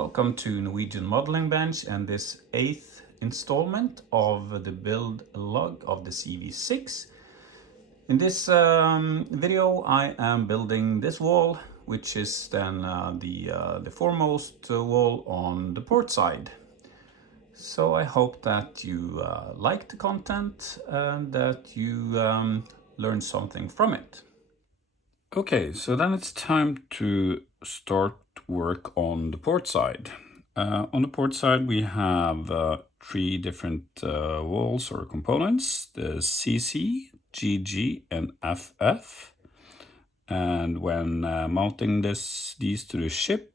Welcome to Norwegian Modeling Bench and this 8th installment of the build log of the CV-6. In this video I am building this wall, which is then the foremost wall on the port side. So I hope that you like the content and that you learn something from it. Okay, so then it's time to start work on the port side. On the port side we have 3 different walls or components, the CC, GG and FF. And when mounting these to the ship,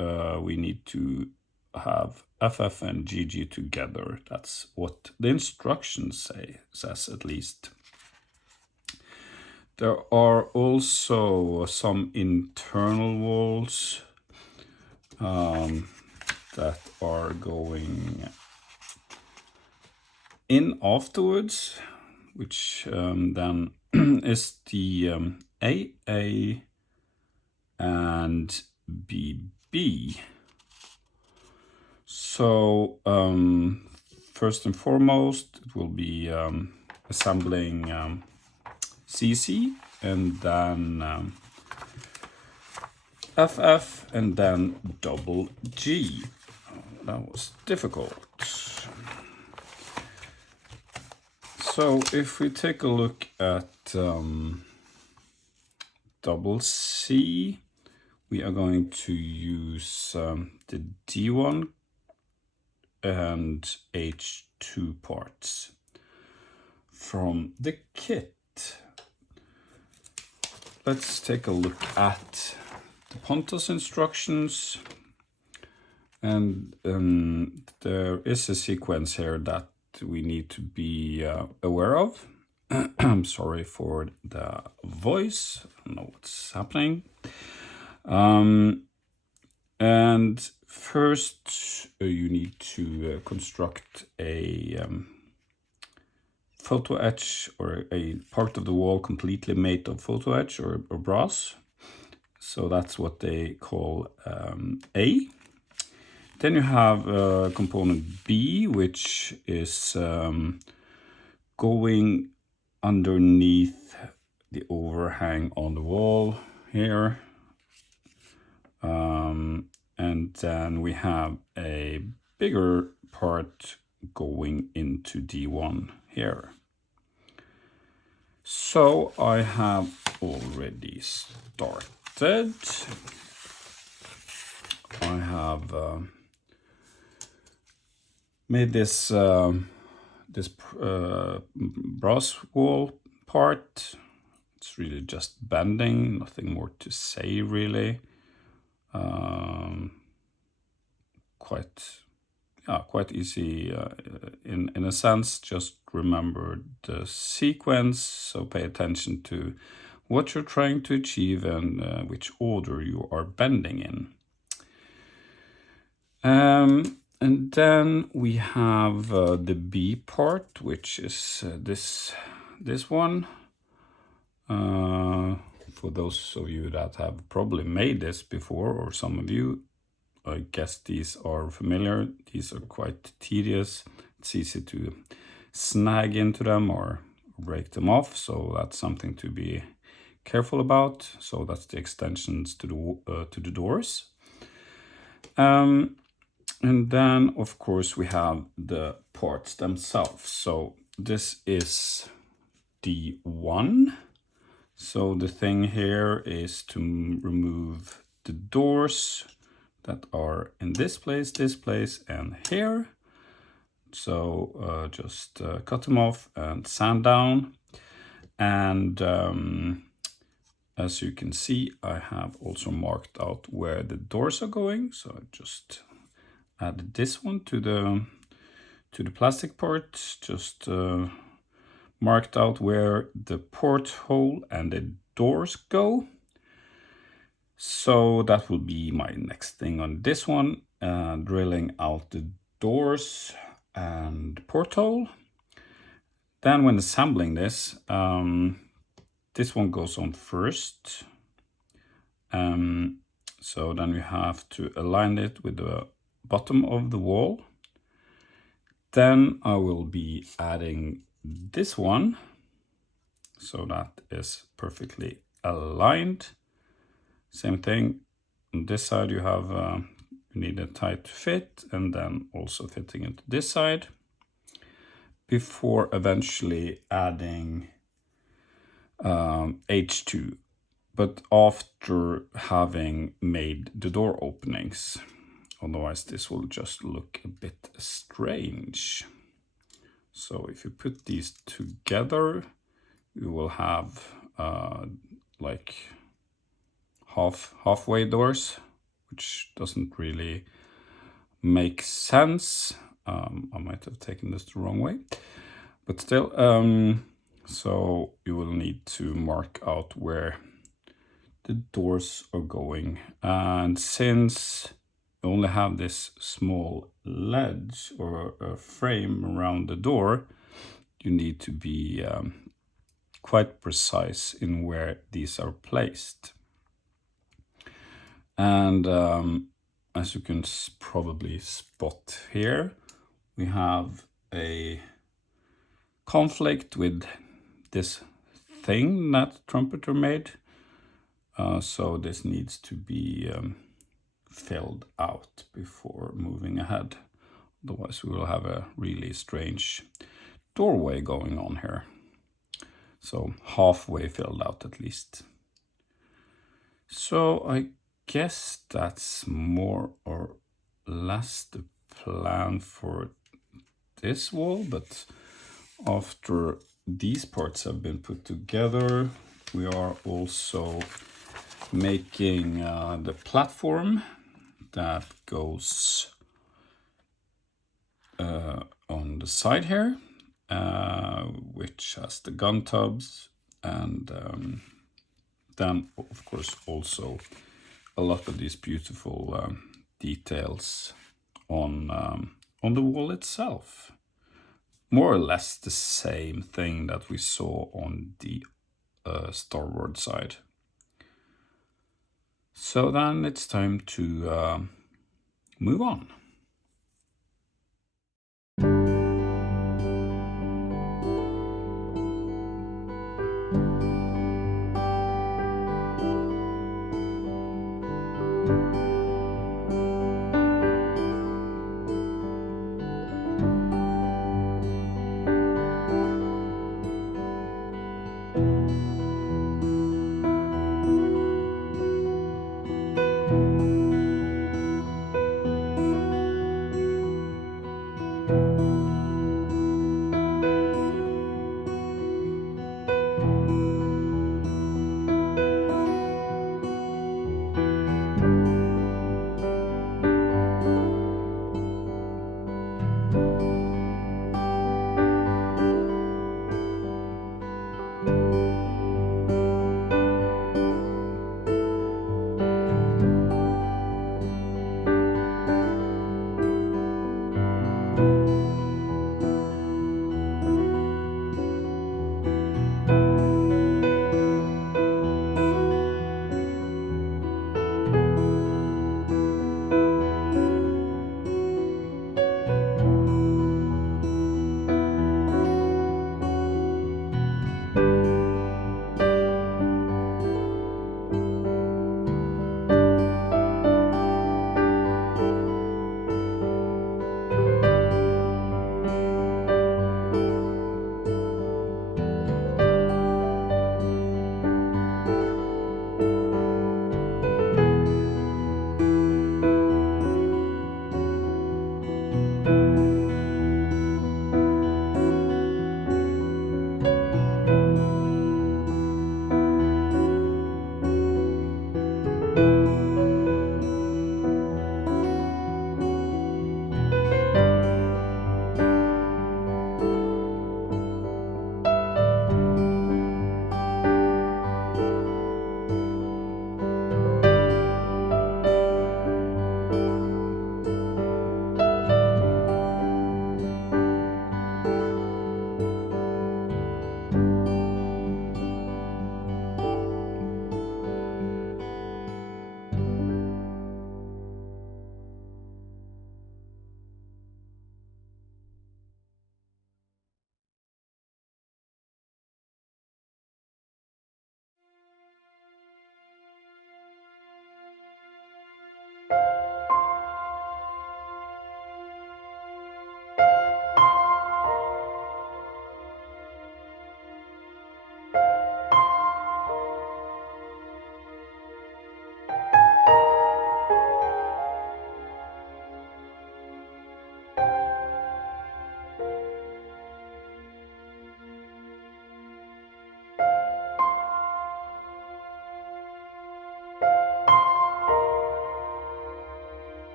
we need to have FF and GG together. That's what the instructions says at least. There are also some internal walls that are going in afterwards, which then is the AA and BB. So first and foremost, it will be assembling CC and then FF and then double G. That was difficult. So if we take a look at double C, we are going to use the D1 and H2 parts from the kit. Let's take a look at the Pontos instructions, and there is a sequence here that we need to be aware of. I'm sorry for the voice, I don't know what's happening. And first you need to construct a photo etch, or a part of the wall completely made of photo etch or brass. So that's what they call A. Then you have component B, which is going underneath the overhang on the wall here. And then we have a bigger part going into D1 here. So I have already started. I have made this brass wall part. It's really just bending, nothing more to say really. Quite easy in a sense. Just remember the sequence, so pay attention to what you're trying to achieve and which order you are bending in. And then we have the B part, which is this one. For those of you that have probably made this before, or some of you, I guess these are familiar. These are quite tedious. It's easy to snag into them or break them off, so that's something to be careful about. So that's the extensions to the doors. And then of course we have the parts themselves. So this is D1. So the thing here is to remove the doors that are in this place, and here. So just cut them off and sand down. And as you can see, I have also marked out where the doors are going. So I just added this one to the plastic part, just marked out where the porthole and the doors go. So that will be my next thing on this one, drilling out the doors and porthole. Then when assembling this, this one goes on first. So then we have to align it with the bottom of the wall. Then I will be adding this one, so that is perfectly aligned. Same thing on this side, you have you need a tight fit, and then also fitting into this side before eventually adding H2, but after having made the door openings. Otherwise this will just look a bit strange. So if you put these together, you will have like halfway doors, which doesn't really make sense. I might have taken this the wrong way, but still, so you will need to mark out where the doors are going. And since you only have this small ledge or a frame around the door, you need to be quite precise in where these are placed. And as you can probably spot here, we have a conflict with this thing that Trumpeter made. So this needs to be filled out before moving ahead. Otherwise we will have a really strange doorway going on here. So halfway filled out at least. So I guess that's more or less the plan for this wall, but after these parts have been put together, we are also making the platform that goes on the side here, which has the gun tubs, and then of course also a lot of these beautiful details on the wall itself. More or less the same thing that we saw on the starboard side. So then it's time to move on.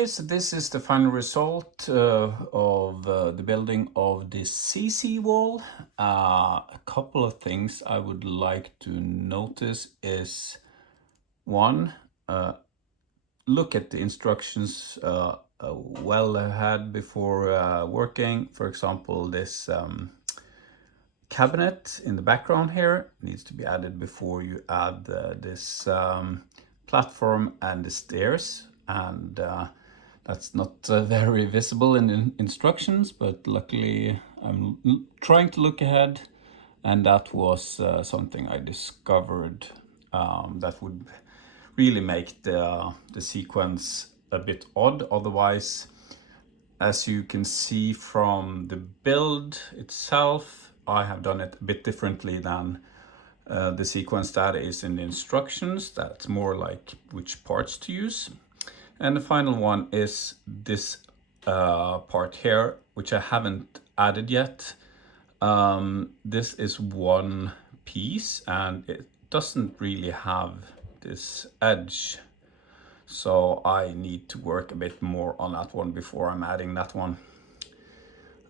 Okay, so this is the final result of the building of this CC wall. A couple of things I would like to notice is, one, look at the instructions well ahead before working. For example, this cabinet in the background here needs to be added before you add this platform and the stairs, and that's not very visible in the instructions, but luckily I'm trying to look ahead, and that was something I discovered that would really make the sequence a bit odd. Otherwise, as you can see from the build itself, I have done it a bit differently than the sequence that is in the instructions. That's more like which parts to use. And the final one is this part here, which I haven't added yet. This is one piece and it doesn't really have this edge. So I need to work a bit more on that one before I'm adding that one.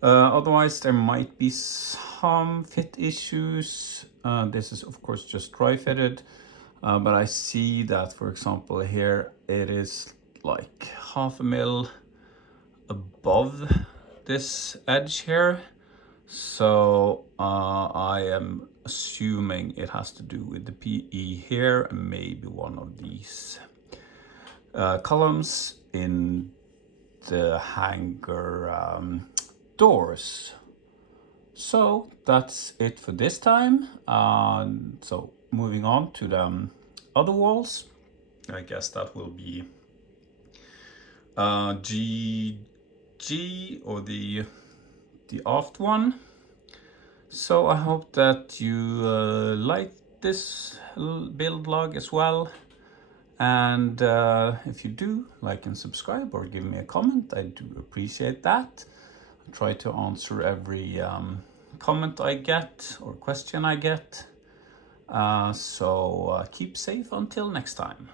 Otherwise, there might be some fit issues. This is of course just dry fitted, but I see that, for example, here it is like 0.5 mil above this edge here. So I am assuming it has to do with the PE here and maybe one of these columns in the hanger doors. So that's it for this time. So moving on to the other walls, I guess that will be GG or the aft one. So I hope that you like this build log as well. And if you do, like and subscribe or give me a comment, I do appreciate that. I try to answer every comment I get or question I get. So keep safe until next time.